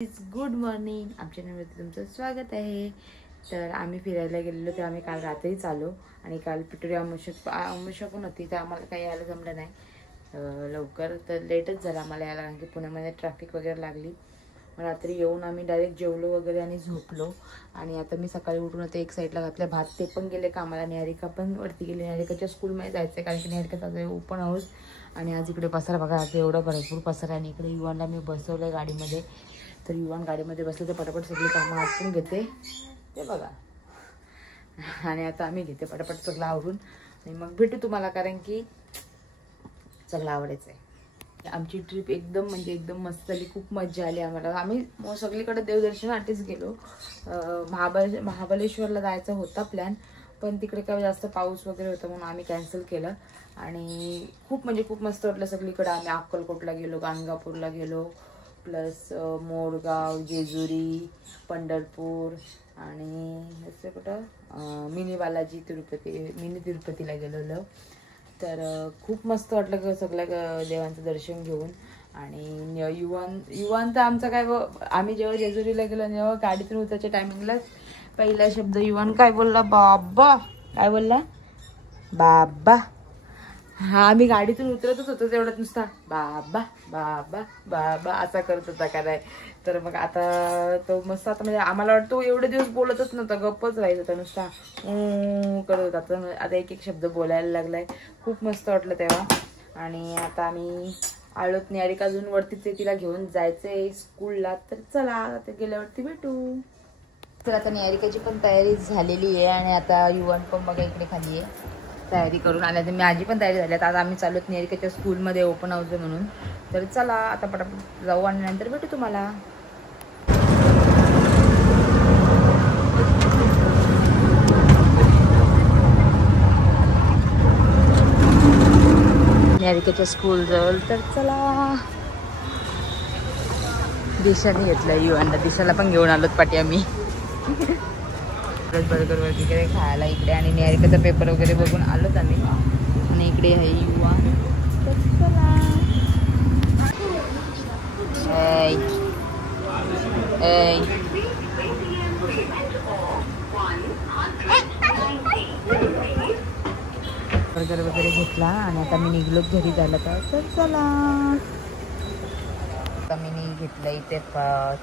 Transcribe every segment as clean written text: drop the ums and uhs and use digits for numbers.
Good morning. आमच्या चॅनलमध्ये तुमचं स्वागत आहे. तर आम्ही फिरायला गेलेलो तर आम्ही काल रात्रीच आलो आणि काल पिटोरी अमावस्या पण होती तर आम्हाला काही यायला जमलं नाही लवकर. तर लेटच झाला आम्हाला यायला कारण की पुण्यामध्ये ट्रॅफिक वगैरे लागली. रात्री येऊन आम्ही डायरेक्ट जेवलो वगैरे आणि झोपलो. आणि आता मी सकाळी उठून आता एक साईडला घातलं भात. ते पण गेले कामाला. निहारिका पण वरती गेली. निहारिकाच्या स्कूलमध्ये जायचं आहे कारण की निहारिकाचा ओपन हाऊस. आणि आज इकडे पसारा बघा आता एवढा भरपूर पसारा. आणि इकडे युवानला मी बसवलं गाडीमध्ये. तर युवान गाडीमध्ये बसले तर पटापट सगळी कामं आटपून घेते ते बघा. आणि आता आम्ही घेते पटापट सगळं आवरून आणि मग भेटू तुम्हाला कारण की सगळं आवडायचं आहे. आमची ट्रिप एकदम म्हणजे एकदम मस्त झाली. खूप मजा आली आम्हाला. आम्ही सगळीकडे देवदर्शनासाठीच गेलो. महाबळेश्वरला जायचा होता प्लॅन पण तिकडे काय जास्त पाऊस वगैरे होता म्हणून आम्ही कॅन्सल केलं. आणि खूप म्हणजे खूप मस्त वाटलं सगळीकडे. आम्ही अक्कलकोटला गेलो, गाणगापूरला गेलो, प्लस मोरगाव, जेजुरी, पंढरपूर आणि असं कुठं मिनी बालाजी मिनी तिरुपतीला गेलेलो. तर खूप मस्त वाटलं सगळ्या देवांचं दर्शन घेऊन. आणि युवान तर आमचा काय आम्ही जेव्हा जेजुरीला गेलो तेव्हा गाडीतून उतरायच्या टायमिंगला पहिला शब्द युवान काय बोलला, बाबा. काय बोलला, बाबा. हा आम्ही गाडीतून उतरतच होतो तेवढ्यात नुसता बाबा बाबा बाबा असा करत होता काय. तर मग आता तो मस्त आता म्हणजे आम्हाला वाटतो एवढे दिवस बोलतच नव्हता, गप्पच राहायचा होता नुसता करत होता. तर आता एक एक शब्द बोलायला लागलाय. खूप मस्त वाटलं तेव्हा. आणि आता आम्ही आलोत. निहारिका अजून वरतीच आहे, तिला घेऊन जायचंय स्कूलला. तर चला आता गेल्यावरती भेटू. तर आता निहारिकाची पण तयारी झालेली आहे आणि आता युवन पण बघा इकडे खाली आहे तयारी करून आल्या. तर माझी पण तयारी झाली. आता आम्ही चालू निहारिकाच्या स्कूलमध्ये ओपन हाऊस आहे म्हणून. तर चला आता पटापट जाऊ आणि नंतर भेटू तुम्हाला. निहारिकाच्या स्कूल जवळ. तर चला दिशाने घेतलं युवांना. दिशाला पण घेऊन आलोत पाठी आम्ही बर्गर वगैरे खायला इकडे. आणि निहारिकाचा पेपर वगैरे बघून आलोच आम्ही. आणि इकडे आहे युवा. बर्गर वगैरे घेतला आणि आता मी निघलोच घरी जायला. तर चला आता मी घेतलं इथे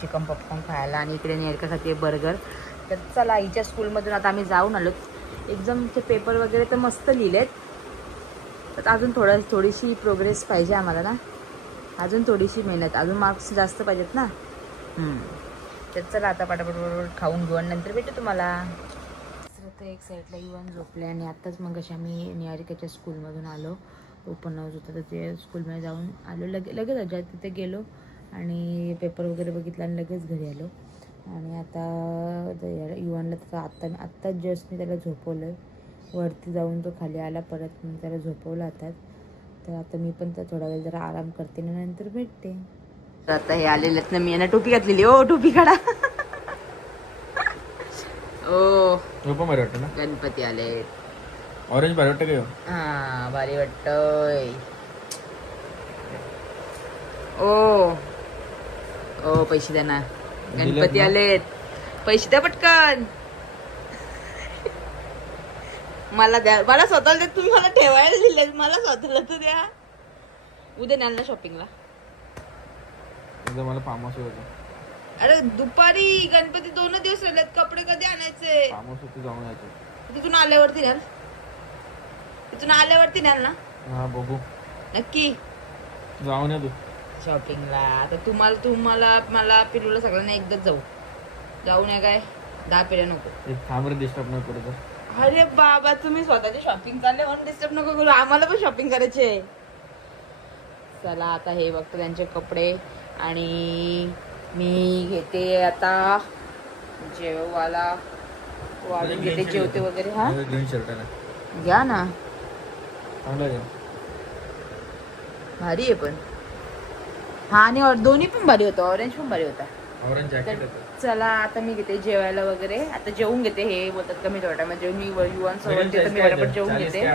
चिकन पॉपकॉर्न खायला आणि इकडे निहारिकासाठी बर्गर. तर चला हिच्या स्कूलमधून आता आम्ही जाऊन आलो. एक्झामचे पेपर वगैरे तर मस्त लिहिलेत. तर अजून थोडीशी प्रोग्रेस पाहिजे आम्हाला ना. अजून थोडीशी मेहनत, अजून मार्क्स जास्त पाहिजेत ना. तर चला आता पटापट खाऊन घेऊन नंतर भेटू तुम्हाला. तर एक साईडला युवन झोपले आणि आत्ताच मग अशा आम्ही निहारिकाच्या स्कूलमधून आलो. ओपन हाऊस होतं तर ते स्कूलमध्ये जाऊन आलो. लगेच अजा तिथे गेलो आणि पेपर वगैरे बघितला आणि लगेच घरी आलो. आणि आता युवनला तर आत्ताच जस्ट मी त्याला झोपवलं आहे. वरती जाऊन तो खाली आला परत मग त्याला झोपवलं आता. तर आता मी पण तर थोडा वेळ जरा आराम करते ना नंतर भेटते. आता हे आलेले आहेत ना. मी यांना टोपी घातलेली. ओ टोपी काढा. ओ भारी वाटतं ना. गणपती आले. ऑरेंज भारी वाटतं का? हा भारी वाटतंय. ओ ओ पैसे द्या ना. गणपती आलेत. पैसे द्या पटकन. मला द्या. मला स्वतःला द्या. तुम्ही मला ठेवायला दिले. मला स्वतःला तर द्या. उद्या न्याल ना शॉपिंगला. मला फार्म हाऊस होतं. अरे दुपारी गणपती 2 दिवस राहिलेत. कपडे कधी आणायचे? फार्म हाऊस होती जाऊन यायचं. तिथून आल्यावरती न्याल. तिथून आल्यावरती न्याल ना. हा बघू नक्की जाऊन या तू शॉपिंगला. आता तुम्हाला मला पिलूला सगळ्यांना एकदाच जाऊन या. काय 10 पिढ्या नको. थांब रे डिस्टर्ब नको करू. अरे बाबा तुम्ही स्वतःची शॉपिंग चालले म्हणून डिस्टर्ब नको करू. आम्हाला पण शॉपिंग करायची आहे. चला आता हे बघतो त्यांचे कपडे. आणि मी घेते आता जेवायला वाढून घेते. जेवते वगैरे. हा ग्रीन शर्ट आहे घ्या ना. चांगलं आहे. भारी आहे पण. हा आणि दोन्ही पण भारी होतं. ऑरेंज पण भारी होता. ऑरेंज जॅकेट होतं. चला आता मी घेते जेवायला वगैरे. आता जेवून घेते. हे बोलतात कमी थोड्यामध्ये मी युवान सोबत मी बरोबर जेवून घेते.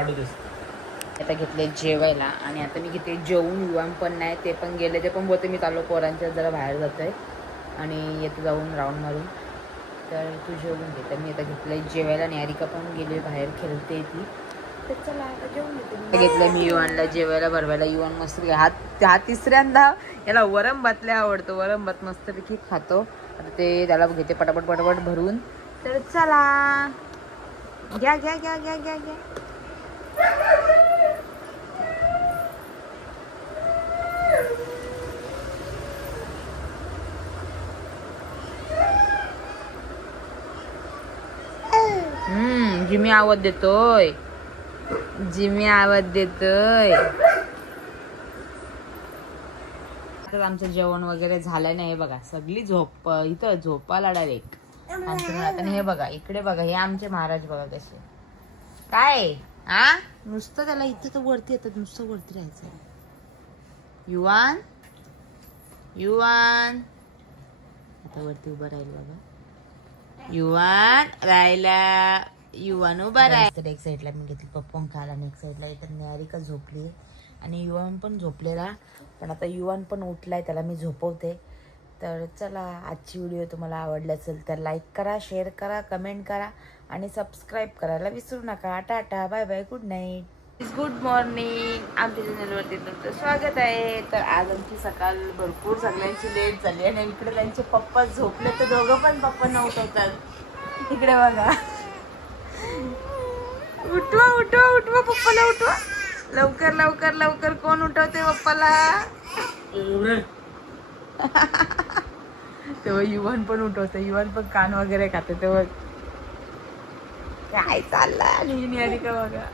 आता घेतले जेवायला आणि आता मी घेते जेवून. युवान पण नाही, ते पण गेले. ते पण बोलते मी चाललो पोरांच्या जरा बाहेर जातोय. आणि येतो जाऊन राऊंड मारून. तर तू जेवून घे. तर मी आता घेतलंय जेवायला. निहारिका पण गेली बाहेर खेळते ती. तर चला आता जेवून घेते. घेतलं मी युवानला जेवायला भरवायला. युवान मस्त हा तिसऱ्यांदा याला वरम भातले आवडतो. वरम भात मस्तपैकी खातो. आता ते त्याला घेते पटापट पटापट भरून. तर चला घ्या घ्या घ्या घ्या घ्या घ्या. जिमी आवाज देतोय. जिमी आवाज देतोय. आता आमचं जेवण वगैरे झालं नाही बघा. सगळी झोप इथं झोपाला डायरेक्ट. आणि हे बघा इकडे बघा हे आमचे महाराज बघा कसे काय हा नुसतं त्याला इथं तर वरती येतात. नुसतं वरती राहायचं. युवान युवान आता वरती उभं राहील बघा. युवान राहिला. युवान उभा राहील. एक साईडला मी घेतली पप्पॉन खायला आणि एक साईडला इथं निहारिका झोपली आणि युवान पण झोपलेला. पण आता युवान पण उठलाय. त्याला मी झोपवते. तर चला आजची व्हिडिओ तुम्हाला आवडली असेल तर लाईक करा, शेअर करा, कमेंट करा आणि सबस्क्राईब करायला विसरू नका. Tata bye bye good night. Good morning. आमच्या चॅनलवरती तुमचं स्वागत आहे. तर आज आमची सकाळ भरपूर सगळ्यांची लेट झाली आणि इकडे त्यांचे पप्पा झोपले. तर दोघं पण पप्पांना उठवतात. इकडे बघा. उठवा उठवा उठवा पप्पाला उठवा. लवकर लवकर लवकर. कोण उठवते पप्पाला. तेव्हा युवान पण उठवते. युवान पण कान वगैरे खाते. तेव्हा काय चाललं निहारिका बघा.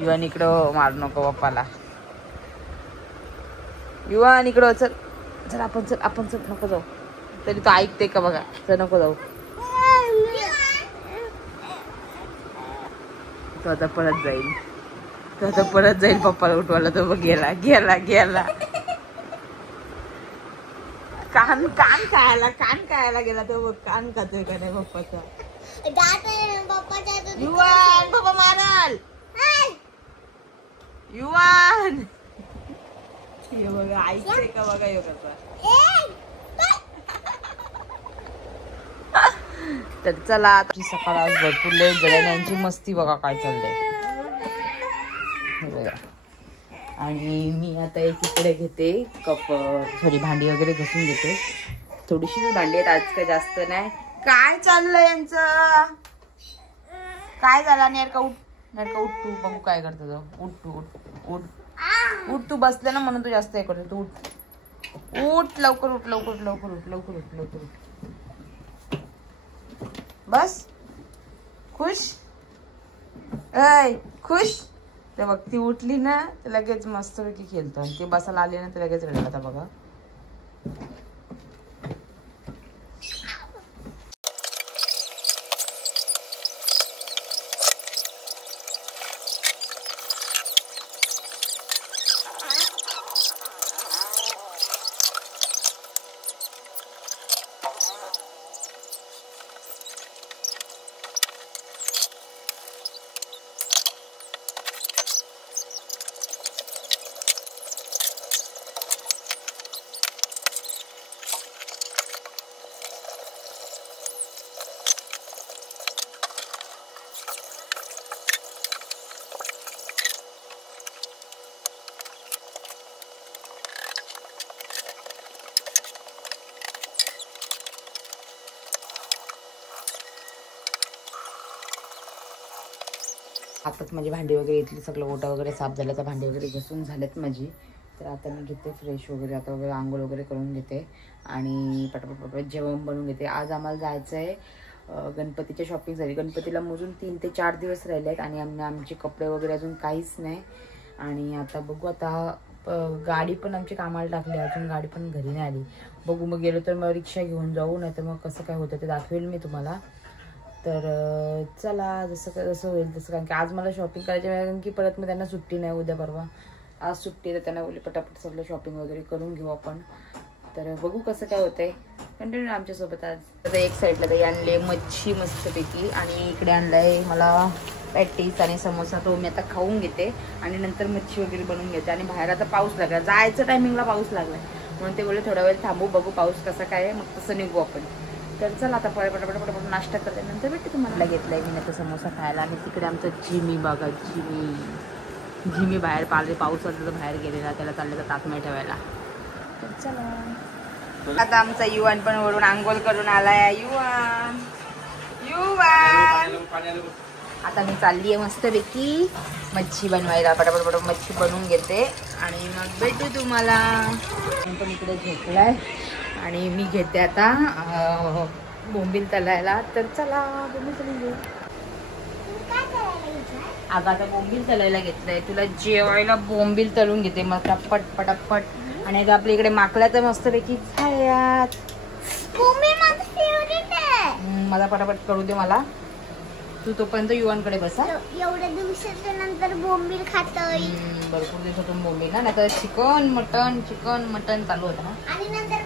युवान इकडं मारू नको पप्पाला. युवान इकडं चल चल आपण चल आपण चल. नको जाऊ. तरी तो ऐकते का बघा. तर नको जाऊ. तो आता परत जाईल. तो आता परत जाईल पप्पाला उठवायला. तो बघ गेला गेला गेला. कान कान खायला गेला. तो बघ कान खातोय का नाही पप्पाचा. युवान पप्पा माराल. युवान हे बघा ऐकते का बघा योगाचा. तर चला आता सकाळ आज भरपूर लेट झाली. यांची मस्ती बघा काय चाललंय. आणि मी आता एक इकडे घेते भांडी वगैरे घासून घेते. थोडीशी भांडी आहेत आज काही जास्त नाही. काय चाललंय यांचं. काय झालं नेरका उठ. नेरका उठ तू बघू काय करतो तो. उठ तू उठ उठ उठ. तू बसले ना म्हणून तू जास्त हे करतो. तू उठ उठ लवकर उठ लवकर लवकर उठ लवकर उठ लवकर उठ. बस खुश खुश. ते बघ ती उठली ना तर लगेच मस्तपैकी खेळतो. आणि ते बसायला आले ना तर लगेच रडला. आता बघा आताच माझी भांडी वगैरे इथली सगळं ओटा वगैरे साफ झालं. तर भांडी वगैरे घसून झालेत माझी. तर आता मी घेते फ्रेश वगैरे. आता वगैरे आंघोळ वगैरे करून घेते आणि पटापट पटापट जेवण बनवून घेते. आज आम्हाला जायचं आहे गणपतीच्या शॉपिंग झाली. गणपतीला मोजून 3 ते 4 दिवस राहिले आहेत आणि आमचे कपडे वगैरे अजून काहीच नाही. आणि आता बघू. आता गाडी पण आमची कामाला टाकली. अजून गाडी पण घरी नाही आली. बघू मग गेलो तर मग रिक्षा घेऊन जाऊ. नाही तर मग कसं काय होतं ते दाखवेल मी तुम्हाला. तर चला जसं होईल तसं. कारण की आज मला शॉपिंग करायची आहे. कारण की परत मग त्यांना सुट्टी नाही उद्या परवा. आज सुट्टी आहे तर त्यांना बोलले पटापट सगळं शॉपिंग वगैरे करून घेऊ आपण. तर बघू कसं काय होतंय. कंटिन्यू आमच्यासोबत आज. तर एक साईडला काही आणले मच्छी मस्तपैकी आणि इकडे आणलाय मला पॅटीस आणि समोसा तो मी आता खाऊन घेते आणि नंतर मच्छी वगैरे बनवून घेते. आणि बाहेर आता पाऊस लागला, जायचं टायमिंगला पाऊस लागलाय म्हणून ते बोलले थोडा वेळ थांबू, बघू पाऊस कसा काय आहे, मग तसं निघू आपण. तर चला आता पटापट नाश्ता करते, नंतर भेटते तुम्हाला. घेतलाय मी आता समोसा खायला आणि तिकडे आमचं जिमी बघा, जिमी बाहेर पाऊस होता तर बाहेर गेलेला, त्याला चाललं तर ताकमे ठेवायला. तर चला आता आमचा युवान पण वरून आंघोळ करून आलाय. युवान आता मी चालली आहे मस्तपैकी मच्छी बनवायला. पटापट मच्छी बनवून घेते आणि मग भेटू तुम्हाला. पण इकडे झोपलाय आणि मी घेते आता बोंबील तलायला. तर चला बोंबील तलून घेऊ. अगं आता बोंबील तलायला घेतलंय, तुला जेवायला बोंबील तळून घेते मग पटापट. आणि आता आपल्या इकडे माकल्याचं मस्तपैकी खायात. मला पटापट करू दे मला, तू तोपर्यंत युवांकडे बसा. एवढ्या दिवसानंतर बोंबील खातोय. भरपूर दिवसातून बोंबील ना, तर चिकन मटन चालू होतं ना. आणि नंतर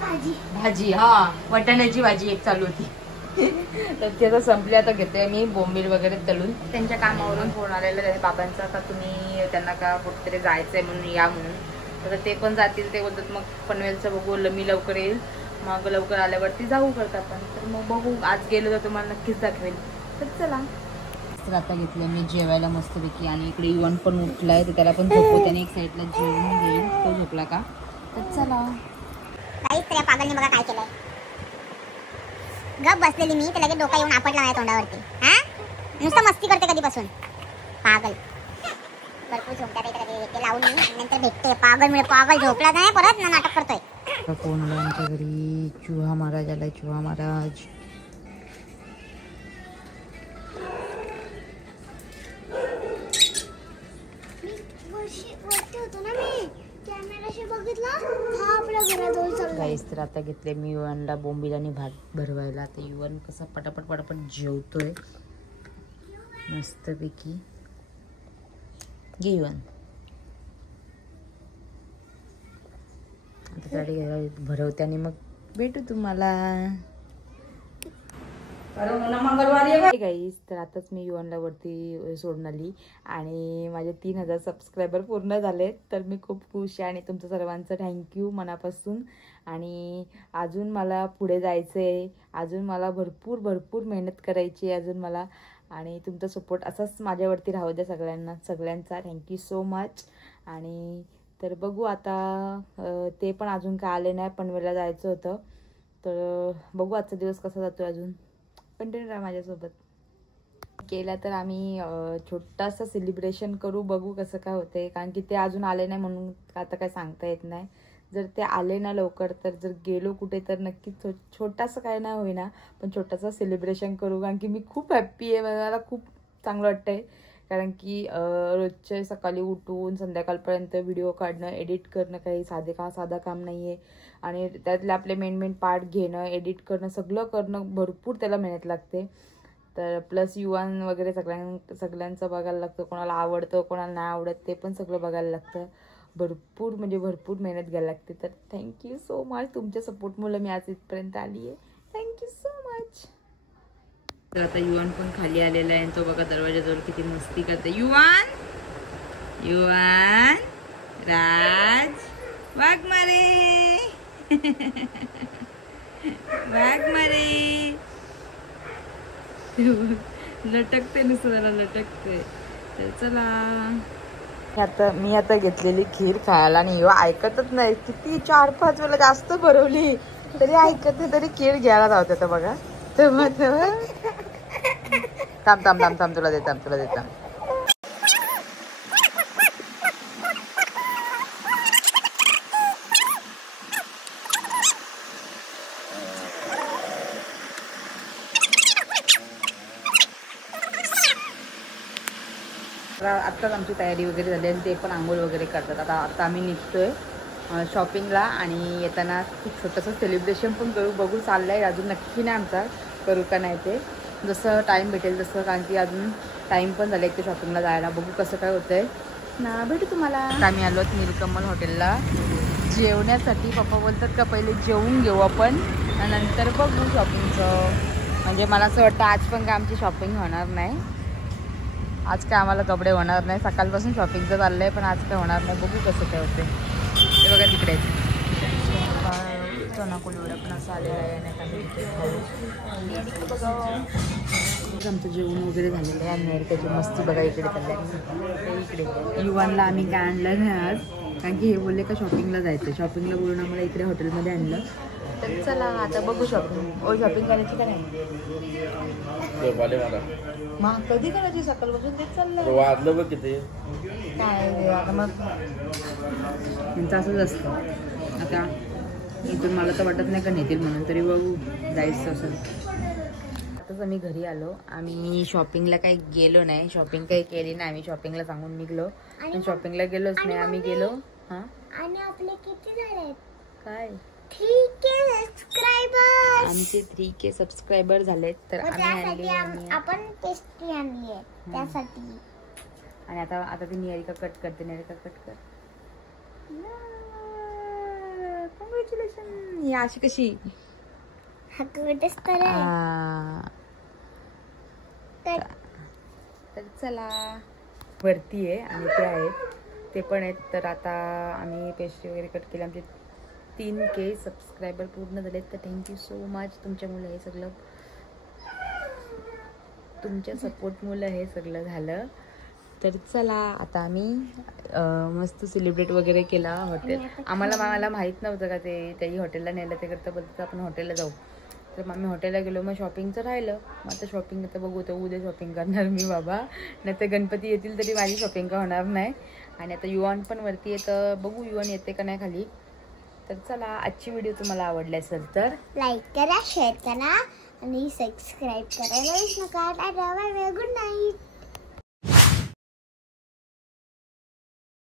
भाजी हा वाटाण्याची भाजी एक चालू होती. तर ते आता संपले. आता घेते मी बोंबील वगैरे तळून. त्यांच्या कामावरून फोन आलेला त्याने बाबांचा, आता तुम्ही त्यांना का कुठेतरी जायचंय म्हणून या म्हणून. तर ते पण जातील. ते बोलतात मग पनवेलचं बघू, मी लवकर येईल, मग लवकर आल्यावरती जाऊ करता आपण. तर मग बघू, आज गेलो तर तुम्हाला नक्कीच दाखवेल. तर चला. तर आता घेतलं मी जेवायला मस्तपैकी आणि इकडे युवन पण उठलाय, तर त्याला पण झोपवते आणि एक साईडला जेवून घेईल. तो झोपला का? तर चला. त्या पागलने बघा काय केलंय. गप बसलेली मी, तर लगेच डोका येऊन आपटला माझ्या तोंडावरती. हा नुसतं मस्ती करते कधीपासून पागल. भरपूर झोपतात येते लावून मी, नंतर भेटते. पागल झोपला नाही परत ना नाटक करतोय. फोन आला आमच्या घरी. चुहा महाराज आलाय, चुहा महाराज. तर आता घेतले मी युवनला बोंबील आणि भात भरवायला. तर युवन कसा पटापट जेवतोय मस्तपैकी. घे युवन. आता गाडी भरवते आणि मग भेटू तुम्हाला. गाईस तर आताच मी युवनला वरती सोडून आली आणि माझे 3000 सबस्क्रायबर पूर्ण झाले. तर मी खूप खुश आहे आणि तुमचं सर्वांचं थँक्यू मनापासून. आणि अजून मला पुढे जायचं आहे, अजून मला भरपूर मेहनत करायची आहे अजून मला. आणि तुमचा सपोर्ट असाच माझ्यावरती राहू द्या सगळ्यांचा. Thank you so much. आणि तर बघू आता ते पण अजून काय आले नाही, पनवेलला जायचं होतं. तर बघू आजचा दिवस कसा जातो. अजून कंटिन्यू राहा माझ्यासोबत. केला तर आम्ही छोटासा सेलिब्रेशन करू, बघू कसं काय होतंय. कारण की ते अजून आले नाही म्हणून आता काय सांगता येत नाही. जर ते आले ना लवकर, तर जर गेलो कुठे तर नक्कीच छोटासा काय नाही होईना पण छोटासा सेलिब्रेशन करू. कारण की मी खूप हॅप्पी आहे, मला खूप चांगलं वाटतंय. कारण की रोजच्या सकाळी उठून संध्याकाळपर्यंत व्हिडिओ काढणं, एडिट करणं काही साधा काम नाही आहे. आणि त्यातले आपले मेन पार्ट घेणं, एडिट करणं, सगळं करणं भरपूर त्याला मेहनत लागते. तर प्लस युवान वगैरे सगळ्यांचं बघायला लागतं. कोणाला आवडतं कोणाला नाही आवडत ते पण सगळं बघायला लागतं. भरपूर मेहनत घ्यायला लागते. तर थँक्यू सो मच. तुमच्या सपोर्टमुळे मी आज इथपर्यंत आली आहे. Thank you so much. तर आता युवान पण खाली आलेला आहे. तो बघा दरवाजाजवळ किती मस्ती करते. युवान राज वाघ मारे लटकते नुसतं जरा लटकते. तर चला. मी आता घेतलेली खीर खायला आणि युवा ऐकतच नाही. किती 4-5 वेळा जास्त भरवली तरी ऐकत नाही, तरी खीर घ्यायला लावते. तर बघा थांब तुला देता. आत्ताच आमची तयारी वगैरे झाली आणि ते पण आंघोळ वगैरे करतात. आता आम्ही निघतोय शॉपिंगला आणि येताना खूप छोटंसं सेलिब्रेशन पण करू. बघू चाललंय अजून नक्की नाही आमचा करू का नाही ते, जसं टाईम भेटेल तसं. कारण की अजून टाईम पण झाला एक ते शॉपिंगला जायला. बघू कसं काय होतंय ना, भेटू तुम्हाला. आम्ही आलो नीलकमल हॉटेलला जेवण्यासाठी. पप्पा बोलतात का पहिले जेवून घेऊ आपण नंतर बघू शॉपिंगचं. म्हणजे मला असं वाटतं आज पण काय आमची शॉपिंग होणार नाही. आज काय आम्हाला कपडे होणार नाही. सकाळपासून शॉपिंगचं चाललं आहे पण आज काय होणार नाही. बघू कसं काय होते. ते बघा तिकडे चणाकोळीवर पण असं आलेलं आहे. आमचं जेवण वगैरे झालेलं आहे. अमेरिकेची मस्ती बघा इकडे चाललं इकडे. युवानला आम्ही काय आणलं नाही आज कारण की हे बोलले का शॉपिंगला जायचं. शॉपिंगला बोलून आम्हाला इकडे हॉटेलमध्ये आणलं. तर चला आता बघू शॉपिंग. शॉपिंग करायची का नाही मग कधी करायची सकाळपासून तेच चाललंय. वाजलं बघ किती काय आता मग यांचं असंच असतं. आता इथून मला तर वाटत नाही का नेतील म्हणून तरी बघू जायचं असं. आताच आम्ही घरी आलो. आम्ही शॉपिंगला काही गेलो नाही. शॉपिंग काही केली नाही. आम्ही शॉपिंगला सांगून निघलो पण शॉपिंगला गेलोच नाही. आम्ही गेलो हां आणि आपले किती झाले काय 3K सबस्क्रायबर. आमचे 3K सबस्क्रायबर झालेत. तर आम्ही आपण पेस्ट्री आणली आहे त्यासाठी. आणि आता ती निहारिका कट करते. निहारिका कट कर. कॉंग्रॅच्युलेशन. ही अशी कशी तर चला वरती आहे आणि ते आहेत ते पण आहेत. तर आता आम्ही पेस्ट्री वगैरे कट केली. आमचे 3K सबस्क्रायबर पूर्ण झालेत. तर थँक्यू सो मच. तुमच्यामुळे हे सगळं तुमच्या सपोर्टमुळे हे सगळं झालं. तर चला आता आम्ही मस्त सेलिब्रेट वगैरे केला. हॉटेल मला माहीत नव्हतं का ते त्याही हॉटेलला नेलं. ते करता बोलतं आपण हॉटेलला जाऊ. तर मग आम्ही हॉटेलला गेलो. मग शॉपिंगचं राहिलं. मग आता शॉपिंग आता बघू. तर उद्या शॉपिंग करणार मी बाबा. नाही तर गणपती येतील तरी माझी शॉपिंग का होणार नाही. आणि आता युवान पण वरती येतं. बघू युवान येते का नाही खाली. तर चला आजची व्हिडिओ तुम्हाला आवडली असेल तर लाईक करा शेअर करा आणि सबस्क्राईब करायला विसरू नका. Good night.